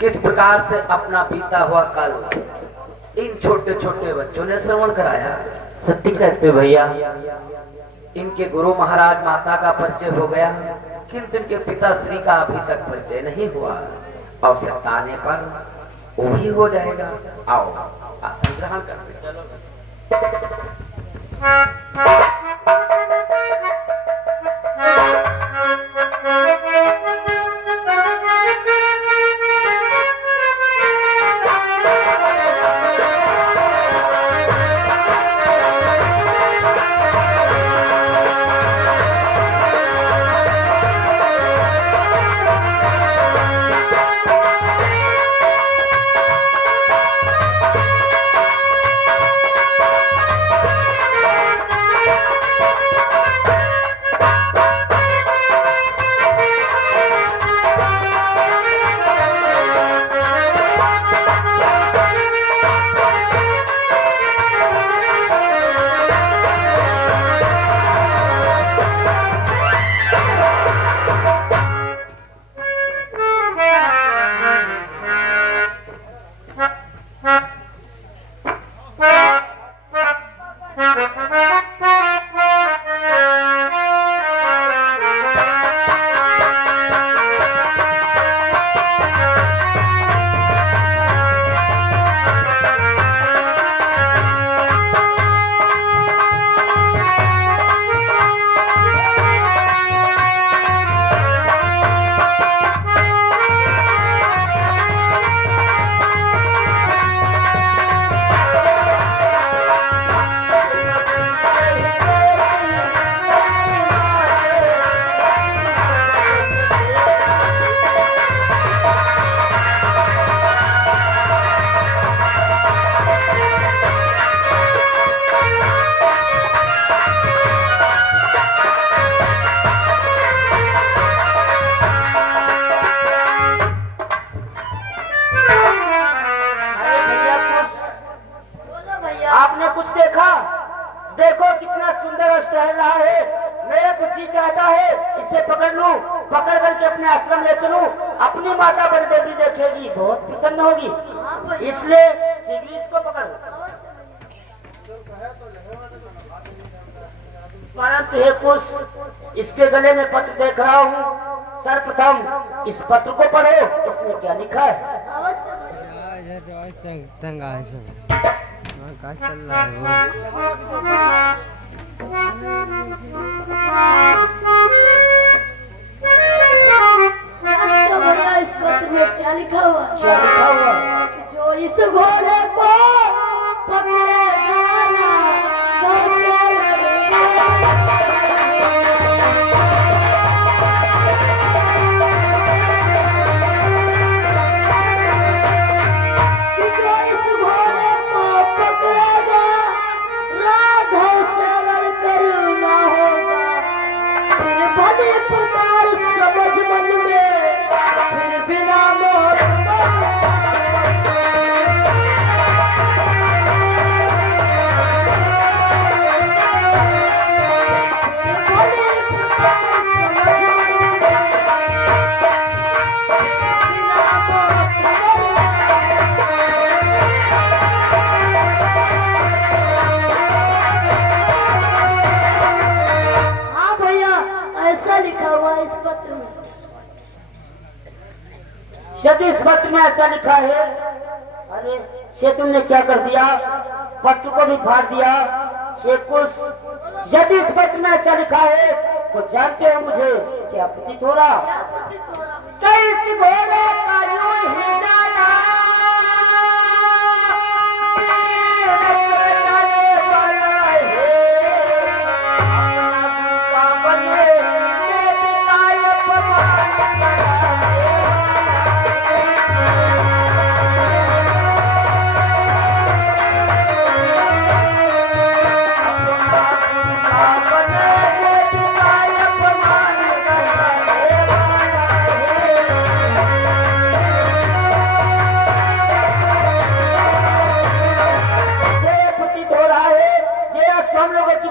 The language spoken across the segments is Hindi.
किस प्रकार से अपना बीता हुआ कल इन छोटे छोटे बच्चों ने श्रवण कराया। सत्य कहते भैया। इनके गुरु महाराज माता का परिचय हो गया, किंतु इनके पिता श्री का अभी तक परिचय नहीं हुआ। आवश्यकता आने पर वो भी हो जाएगा। आओ आसन ग्रहण करते चलो। आपने कुछ देखा? देखो कितना सुंदर और टहल रहा है। मेरा तो जी चाहता है इसे पकड़ लूं, पकड़ करके अपने आश्रम ले चलूं। अपनी माता बड़ी देवी देखेगी, बहुत प्रसन्न होगी, इसलिए शीघ्र इसको पकड़। परंतु हे कुश, इसके गले में पत्र देख रहा हूँ। सर्वप्रथम इस पत्र को पढ़ो, इसमें क्या लिखा है? चल रहा है भैया इस पत्र में क्या लिखा हुआ? क्या लिखा हुआ? जो इस घोड़े को पकड़ेगा ना, कैसे प्रकार समझ मन में फिर बिना मोर यदि इस पत्र में ऐसा लिखा है। अरे ये तुमने क्या कर दिया? पत्र को भी फाड़ दिया। ये कुछ यदि इस पत्र में ऐसा लिखा है तो जानते हो मुझे क्या प्रतीत हो रहा? कैसी घोड़े का यूं ही जाना,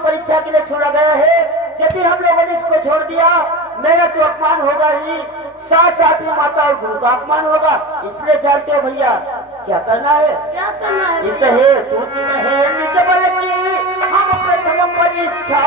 परीक्षा के लिए छोड़ा गया है। यदि हम लोगों ने इसको छोड़ दिया, मेरा तो अपमान होगा ही, साथ साथ में माता और गुरु का अपमान होगा। इसलिए जानते हो भैया क्या करना है? क्या करना है इस भैया? है तू है निज बल की हम प्रथम परीक्षा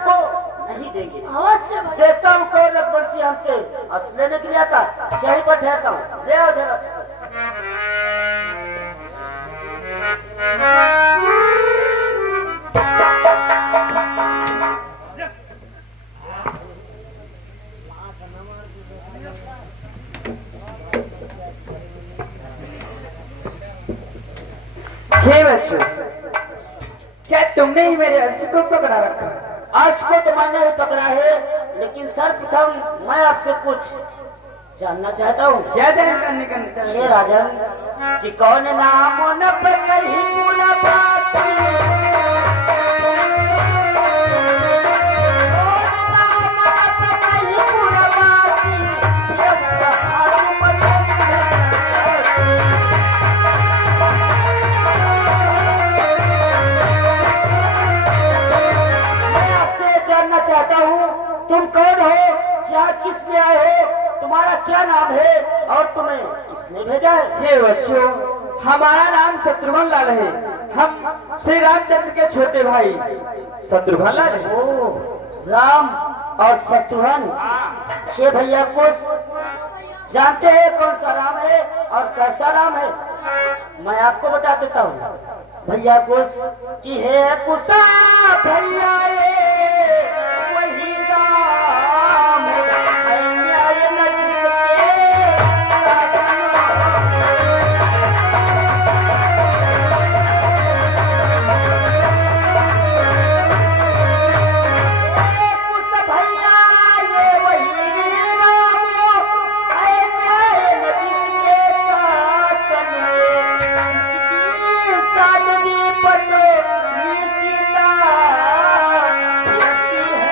को नहीं देंगे। अवश्य भैया। देखता हूँ कौन रघुवंशी हमसे अस लेने के लिए आता, यहीं पर ठहरता हूँ। ले आओ जरा छह बच्चों, क्या तुमने ही मेरे अर्श को पकड़ा रखा? आज को तो मैंने ही पकड़ा है, लेकिन सर्वप्रथम मैं आपसे कुछ जानना चाहता हूँ। क्या ध्यान करने का चाहते ये हो? राजन कि कौन नाम न पे कहीं मुलाकाती, कौन नाम न पे कहीं मुलाकाती, ये बहार मरियम मैं आपसे जानना चाहता हूँ, तुम कौन हो, यहाँ किस लिए आए हो, तुम्हारा क्या नाम है और तुम्हें किसने भेजा है? छह बच्चों, हमारा नाम शत्रुघ्न लाल है। हम श्री रामचंद्र के छोटे भाई शत्रुघ्न लाल है। ओ, राम और शत्रुघ्न। छह भैया कुछ जानते हैं कौन सा राम है और कैसा राम है? मैं आपको बता देता हूँ भैया कुछ कि है कुसा भैया ये वही राम है, न्याय नजीब के कुछ भैया ये वही राम है, न्याय नजीब के शासन में इसकी सादगी पटो निशिता यति है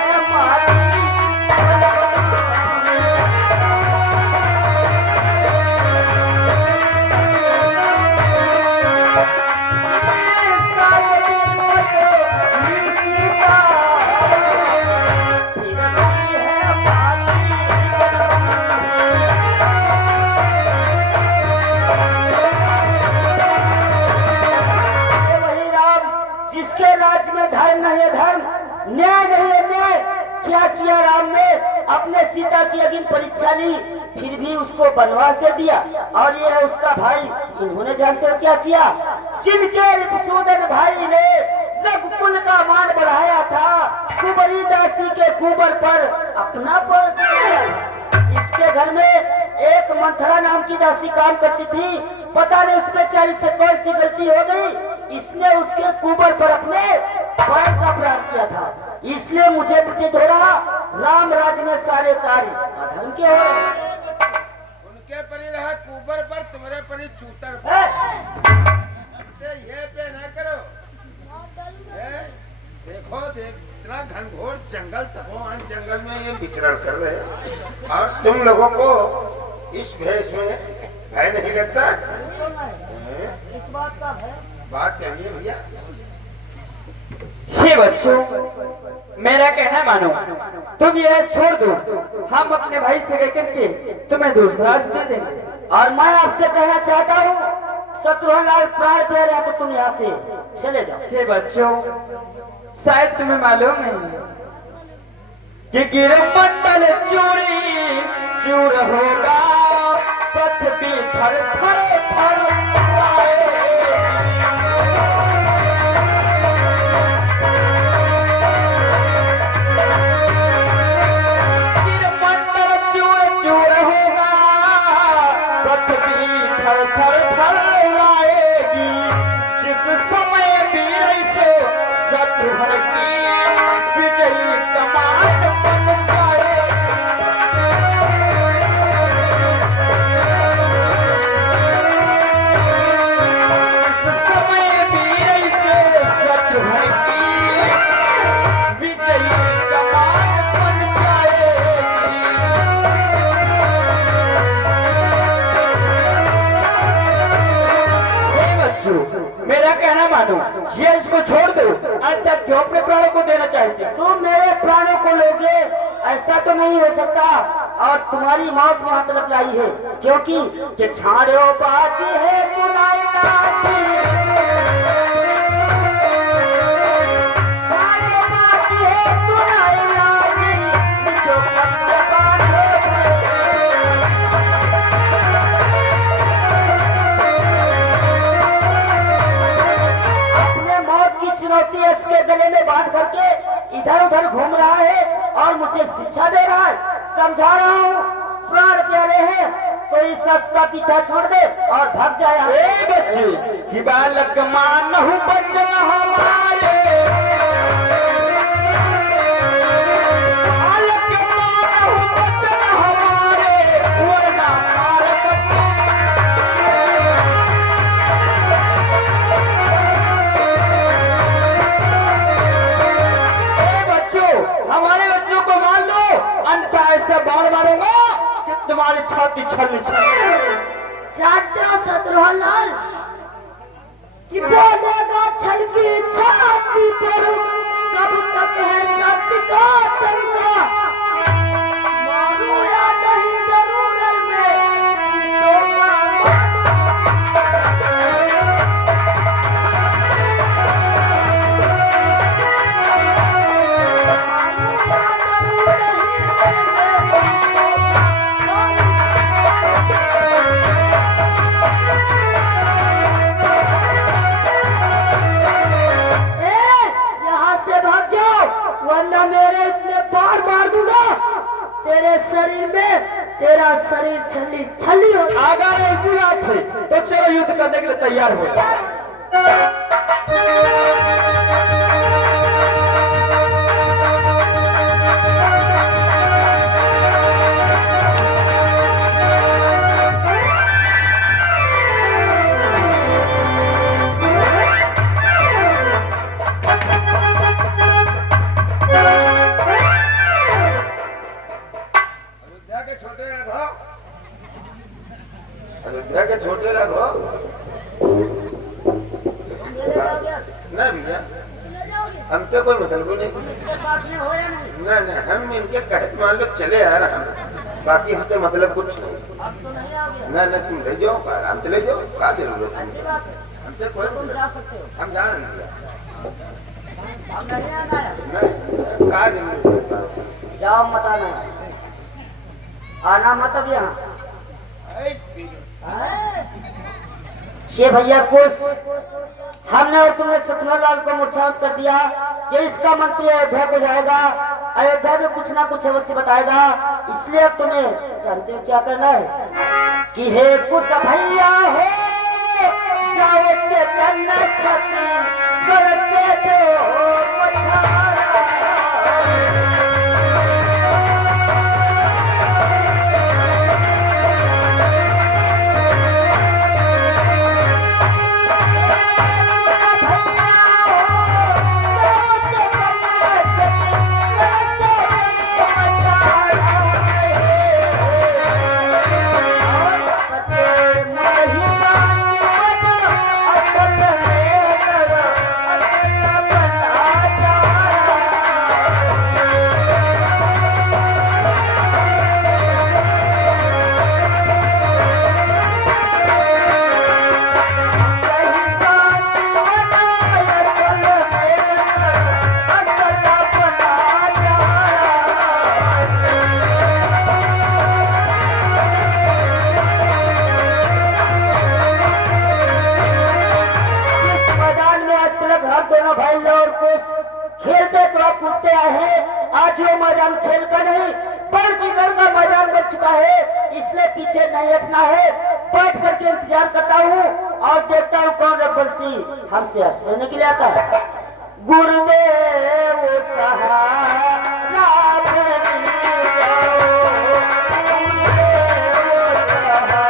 मारी जिसके राज में धर्म नहीं है धर्म, न्याय नहीं है न्याय। क्या किया राम ने? अपने सीता की अग्नि परीक्षा ली, फिर भी उसको बनवास दे दिया। और ये है उसका भाई, इन्होंने जानते हो क्या किया? जिनके रिपुसूदन भाई ने रघुकुल का मान बढ़ाया था, कुबरी दासी के कुबर पर अपना पर इसके घर में एक मंथरा नाम की दासी काम करती थी। पता नहीं उसमें बेचारी से कौन सी गलती हो गई, इसने उसके कुबर पर अपने पैर का अपराध किया था। इसलिए मुझे प्रतीत हो रहा राम राज में सारे कार्य अधर्म के हो रहे हैं। उनके परी रहा कुबर पर, तुम्हारे परी चूतर पर। है? ये पे ना करो। देखो देख, इतना घनघोर जंगल तपोवन जंगल में ये विचरण कर रहे हैं और तुम लोगों को इस भेष में भय नहीं लगता? इस बात का है? बात करिए भैया। छह बच्चों, मेरा कहना मानो, तुम यह छोड़ दो, हम अपने भाई से कहकर के तुम्हें दूसरा रास्ता दे देंगे। और मैं आपसे कहना चाहता हूँ शत्रुघ्न लाल प्राण पे रहे तो तुम यहाँ से चले जाओ। छह बच्चों, शायद तुम्हें मालूम है कि गिरमंडल चूरी चूर होगा, पृथ्वी थर थर थर गिरमंडल चूर चूर होगा, पृथ्वी थर थर थर लाए। शत्रुघ्न की विजयी कमान बन जाए। इस समय वीर से शत्रुघ्न की विजयी कमान बन जाएगी। हे बच्चों, मेरा कहना मानो, ये इसको छोड़ दो, अच्छा जो अपने प्राणों को देना चाहते हो। तुम मेरे प्राणों को लोगे, ऐसा तो नहीं हो सकता। और तुम्हारी मौत यहाँ तक लाई है, क्योंकि कि छाड़ो बाजी है तुनाई नाती, छाड़ो बाजी है तुनाई नाती, जो पत्ते बांधे अपने मौत की चुनौती उसके गले में बांध करके इधर उधर घूम रहा है और मुझे शिक्षा दे रहा है। समझा रहा हूँ, प्राण प्यारे हैं तो इस शख्स का पीछा छोड़ दे और भाग जाए। ए बच्चे कि बालक मानहु बचन हमारे, बालक मानहु बचन हमारे, वरना मारत हमारे बच्चों को मान लो, अन्यथा ऐसा बाण मारूंगा कि तुम्हारी छाती छल छल। जानते हो शत्रुघ्न कि बोलेगा छल की छाती पर कब तक है सत्य का डंका, मानो या नहीं जरूर में धोखा वरना मेरे इतने बार मार दूंगा तेरे शरीर में, तेरा शरीर छल्ली छल्ली हो। अगर ऐसी बात है तो चलो युद्ध करने के लिए तैयार हो। अयोध्या के छोटे लगो नहीं भैया, हमसे कोई मतलब नहीं। नहीं हम इनके कहत मान लो चले आ रहे हैं, बाकी हमसे मतलब कुछ नहीं। नहीं तुम ले जाओ, आराम से ले जाओ, क्या जरूरत है हमसे कोई मतलब, हम जाना नहीं क्या जरूरत है। जाओ मत आना, आना मत अब यहाँ। ये भैया कुछ हमने और तुमने सत्यनारायण को मूर्छांत कर दिया कि इसका मंत्री अयोध्या को जाएगा, अयोध्या में कुछ ना कुछ अवश्य बताएगा। इसलिए अब तुम्हें जानते हो क्या करना है कि हे कुछ भैया हो जाओ चेतन छति करते दो पछाड़ा। खेलते तो आप कूदते आए हैं, आज ये मैदान खेल का नहीं बल्कि घर का मैदान बन चुका है, इसलिए पीछे नहीं हटना है। बैठ करके इंतजार करता हूँ और देखता हूँ कौन रघुवंशी हमसे हंस लेने के लिए आता है। गुरुदेव सहारा बनी जाओ, गुरुदेव सहारा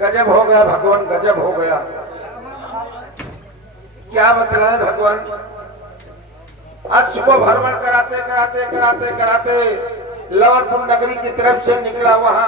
गजब हो गया भगवान, गजब हो गया। क्या बतलाएं भगवान। आज सुबह भ्रमण कराते कराते कराते कराते लवरपुर नगरी की तरफ से निकला, वहां